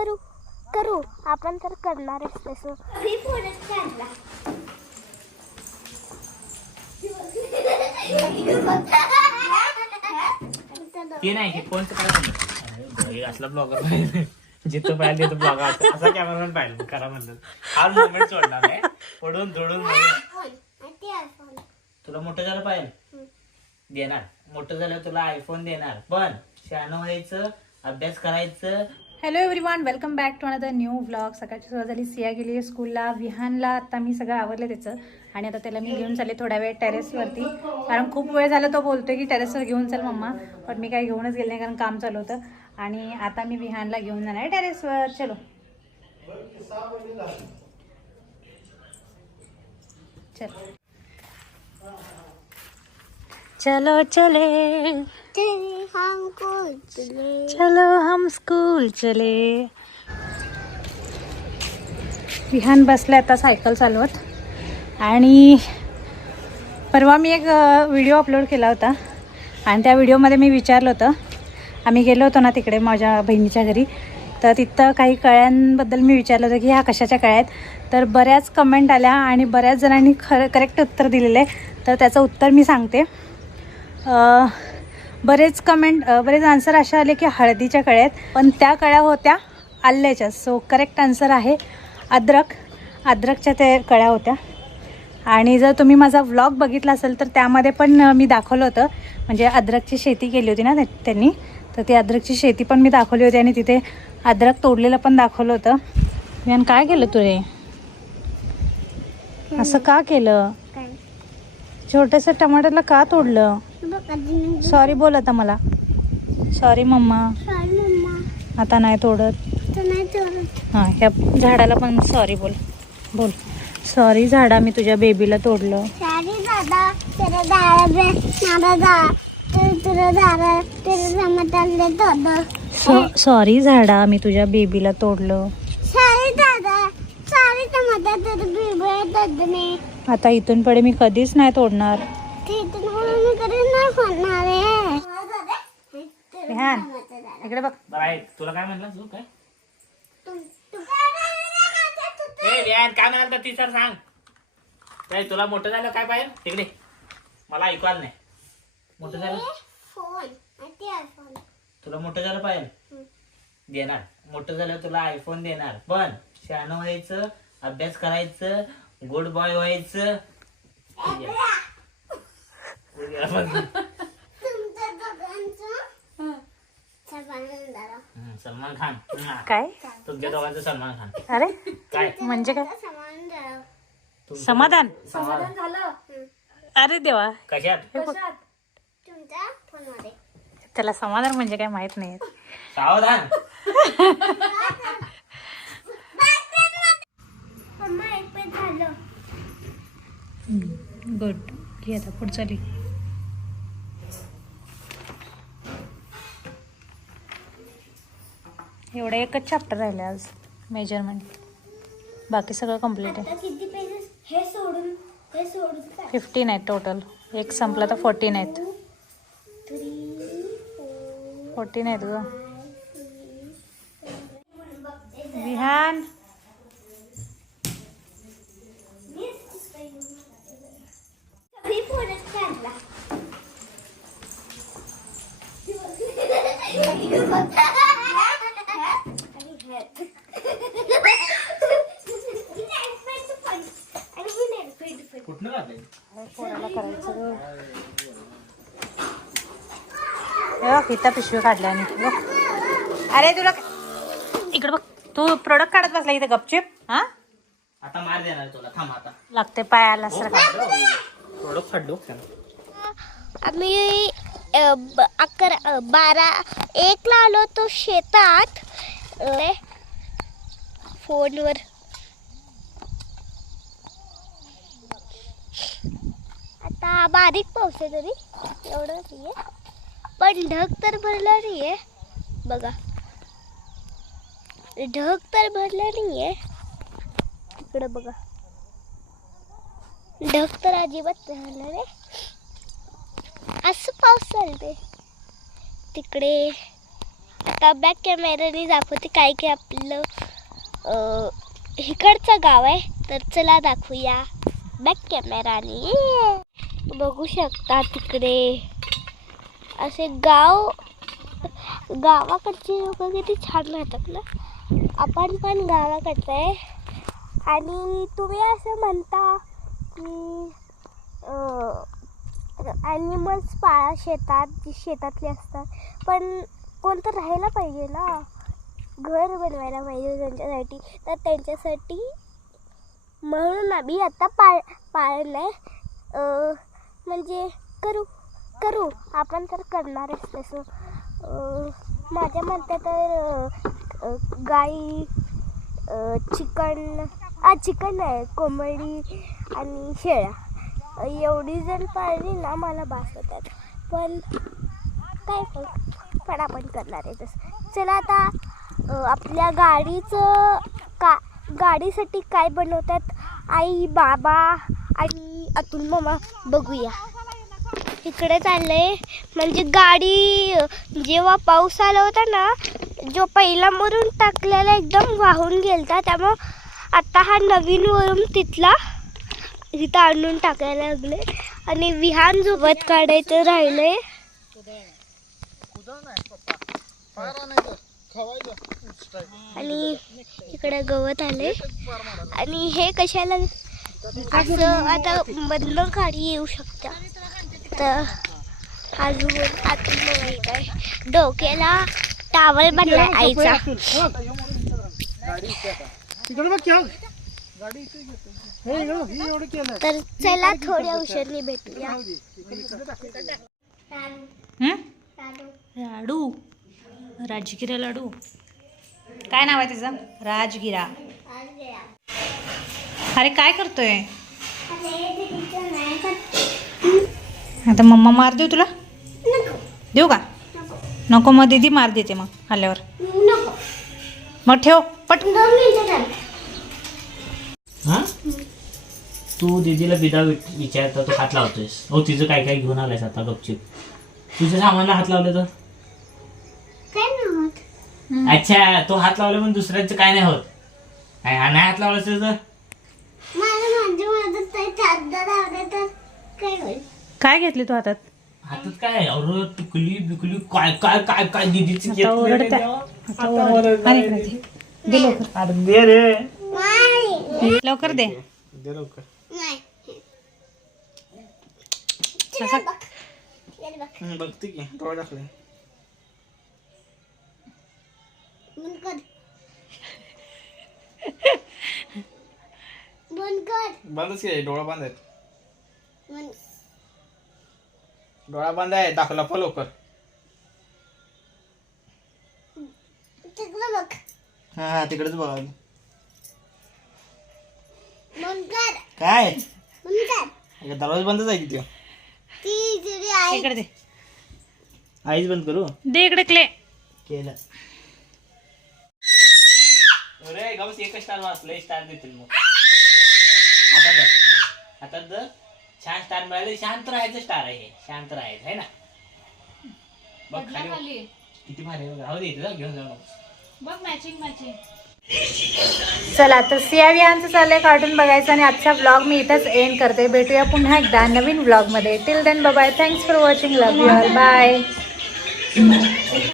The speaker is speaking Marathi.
करू करू. आपण तर करणारच तसं. ते नाही हे काय असला ब्लॉगर जिथं पाहिजे तिथं ब्लॉगर असा कॅमेरामॅन पाहिजे खरा म्हणलं. हा मोमेंट सोडणार नाही. पडून धोडून तुला मोठं झालं पाहिजे देणार. मोठं झालं तुला आयफोन देणार. पण शहाणं व्हायचं अभ्यास करायचं hello everyone welcome back to another new vlog सकाळची सुरुवात झाली सिया गेली आहे स्कूलला विहानला आता मी सगळं आवरलं त्याचं. आणि आता त्याला मी घेऊन चालले थोड्या वेळ टेरेसवरती कारण खूप वेळ झाला तो बोलतोय की टेरेसवर घेऊन चाल मम्मा. पण मी काही घेऊनच गेले नाही कारण काम चालू होतं. आणि आता मी विहानला घेऊन जाणार आहे टेरेसवर चलो. चल. चलो चले. चलो हम स्कूल चले. विहान बसले आता सायकल चालवत. आणि परवा मी एक व्हिडिओ अपलोड केला होता. आणि त्या व्हिडिओमध्ये मी विचारलं होतं. आम्ही गेलो होतो ना तिकडे माझ्या बहिणीच्या घरी. तर तिथं काही कळ्यांबद्दल मी विचारलं होतं की ह्या कशाच्या कळ्या आहेत? तर बऱ्याच कमेंट आल्या आणि बऱ्याच जणांनी खरं करेक्ट उत्तर दिलेलं आहे. तर त्याचं उत्तर मी सांगते. बरेच कमेंट बरेच आन्सर असे आले की हळदीच्या कळ्या आहेत. पण त्या कळ्या होत्या आल्याच्या. सो करेक्ट आन्सर आहे अद्रक. अद्रकच्या ते कळ्या होत्या. आणि जर तुम्ही माझा व्लॉग बघितला असेल तर त्यामध्ये पण मी दाखवलं होतं. म्हणजे अद्रकची शेती केली होती ना त्या- त्यांनी. तर ती अद्रकची शेती पण मी दाखवली होती आणि तिथे अद्रक तोडलेलं पण दाखवलं होतं. मी काय केलं तू रे असं का केलं? छोटंसं टमाटरला का तोडलं? सॉरी बोल आता मला. Sorry mamma. आता नाही तोडत. हां ह्या झाडाला पण सॉरी बोल. बोल. सॉरी झाडा मी तुझ्या बेबीला तोडलं. सॉरी झाडा मी तुझ्या बेबीला तोडलं. आता इथून पुढे मी कधीच नाही तोडणार. विहान इकडे बघ. बरं आहे तुला काय म्हणलं? तू काय ए व्यान काय म्हणाल तर ती? सर सांग. काय तुला मोठं झालं काय पाहिजे तिकडे. मला ऐकू आलं नाही. मोठं झालं? तुला मोठं झालं पाहिजे देणार. मोठं झालं तुला आयफोन देणार. पण शहाणं व्हायचं अभ्यास करायचं गुड बॉय व्हायचं उद्या बघ. तुमच्या दोघांचं सगळ्यांना दादा हम्म, सलमान खान. हम्म. काय? तुमच्या दोघांचं सलमान खान. अरे काय? म्हणजे काय? समाधान. समाधान अरे देवा. कशात? बघ, तुमच्या फोनमध्ये. त्याला समाधान म्हणजे काय माहीत नाही. सावधान. मम्मा एक झालं गुड. घे आता पुढचा लिह. एवढं एकच चॅप्टर राहिले आज मेजरमेंट बाकी सगळं कंप्लीट आहे. फिफ्टीन आहेत टोटल एक संपला तर फोर्टीन आहेत. फोर्टीन आहेत ग. विहान. पोराला करायचं ग. हे बघ इथं पिशवी काढल्या आणि बघ. अरे तुला इकडे बघ तू प्रोडक्ट काढत बसला इथे गपचिप हा? आता मार देणार तुला थांब आता. लागते पायाला सर प्रोडक्ट फाडलो आम्ही अ, ब- अकरा अ, बारा एकला आलो तो शेतात. अ, फोनवर. आता बारीक पाऊस आहे तरी एवढं नाही आहे पण ढग तर भरला नाही आहे ढग तर भरला नाही आहे इकडं बघा. ढग तर अजिबात नाही. झालं रे असं पाऊस चालते तिकडे आता बॅक कॅमेऱ्याने दाखवते काय काय आपलं अं, इकडचं गाव आहे. तर चला दाखवूया बॅक कॅमेराने बघू शकता तिकडे. असे गाव गावाकडचे लोक किती छान राहतात ना. आपण पण गावाकडचं आहे. आणि तुम्ही असं म्हणता की ॲनिमल्स पाळा शेतात जी शेतातले असतात. पण कोणतं राहायला पाहिजे ना? घर बनवायला पाहिजे त्यांच्यासाठी. तर त्यांच्यासाठी म्हणून आम्ही आता पाळ पाळलं आहे म्हणजे करू करू. आपण तर करणारच तसं. माझ्या मते तर गाई चिकन आ चिकन नाही कोंबडी आणि शेळ्या. एवढी जर पाळली ना मला बास होतात. पण काय पण आपण करणार आहे तसं. चला आता आपल्या गाडीचं का गाडीसाठी काय बनवतात? आई बाबा आणि अतुल मामा बघूया. इकडे चाललंय. म्हणजे गाडी जेव्हा पाऊस आला होता ना जो पहिला मरून टाकलेला एकदम वाहून गेलता त्यामुळं आता हा नवीन वरून तिथला इथं आणून टाकायला लागले. आणि विहान झोपत काढायचं राहिलंय. आणि इकडे गवत आले आणि हे कशाला असं आता मधलं गाडी येऊ शकता. तर अजून आतून काय डोक्याला टावल बनलाय आईचा. तर चला थोड्या उशीरनी भेटूया. हं? लाडू. राजगिरा लाडू. काय नाव आहे तिचं? राजगिरा. अरे काय करतोय? आता मम्मा मार देऊ तुला? देऊ का? नको. मग दीदी मार देते मग आल्यावर. मग ठेव पट. हा? तू दीदीला बिदा विच- विचारता तू हात लावतोयस. हो तिचं काय काय घेऊन आलायस आता गपचिप? तुझ्या सामानला हात लावले तर? अच्छा तो हात लावला पण दुसऱ्यांचं काय नाही होत. काय हा नाही हात लावलं तर काय घेतली तू हातात? हातात काय अरे टिकली बिकली काय काय काय काय दीदीची आता ओरडते. आता ओरडते. अरे इकडे दे. दे लवकर. दे रे. लवकर दे. दे लवकर. असं बघते की डोळा टाकले बंदच की डोळा बंद डोळा बंद आहे दाखला पण लवकर हा हा तिकडेच बघा काय? अगं, दरवाजा बंदच आहे की त्यो इकडे दे. आईच बंद करू? दे इकडे क्ले. केलं. अरे गावस एक स्टार वाचलं स्टार देतील मग. आता दर आता दर छान स्टार मिळाले शांत राहायचं स्टार आहे शांत राहायचं आहे ना? बघ खाली. किती भारी आहे बघ. राहू दे इथं जा, घेऊन जाऊ नको. चला तर सिया विहानचं चाललंय कार्टून बघायचं आणि आजचा ब्लॉग मी इथंच एंड करते. भेटूया पुन्हा एकदा नवीन ब्लॉगमध्ये till then bye thanks for watching love you all bye